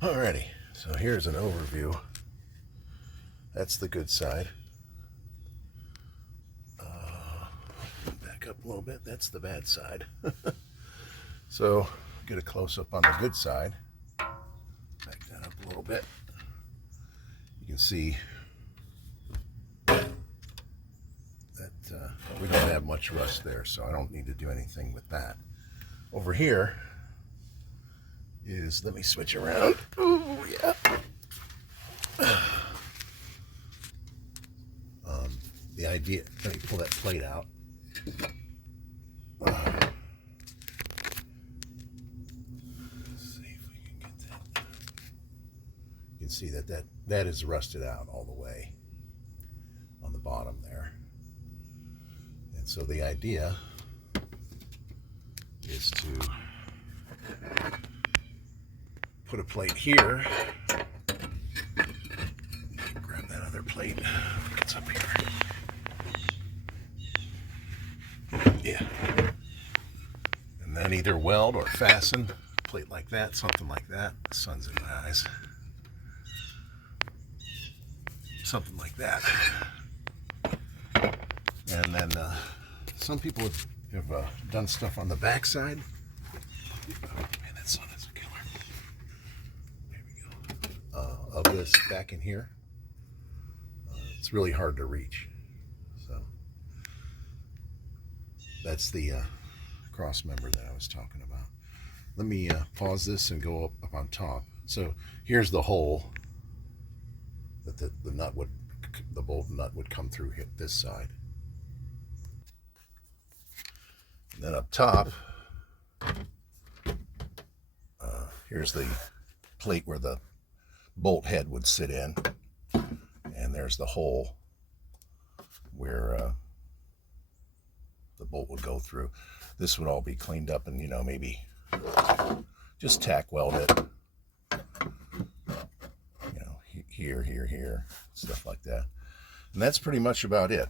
Alrighty, so here's an overview. That's the good side. Back up a little bit. That's the bad side. So get a close-up on the good side. Back that up a little bit. You can see that we don't have much rust there, so I don't need to do anything with that. Over here is, let me switch around. Oh, yeah. The idea, let me pull that plate out. Let's see if we can get that. You can see that is rusted out all the way on the bottom there. And so the idea is to put a plate here. Grab that other plate. It's up here. Yeah. And then either weld or fasten a plate like that, something like that. The sun's in my eyes. Something like that. And then some people have done stuff on the back side. Oh man, that sun is a killer. There we go. Of this back in here. It's really hard to reach. So that's the cross member that I was talking about. Let me pause this and go up on top. So here's the hole that the nut would, the bolt nut would come through hit this side. And then up top, here's the plate where the bolt head would sit in, and there's the hole where the bolt would go through. This would all be cleaned up and, maybe just tack weld it, here, stuff like that. And that's pretty much about it.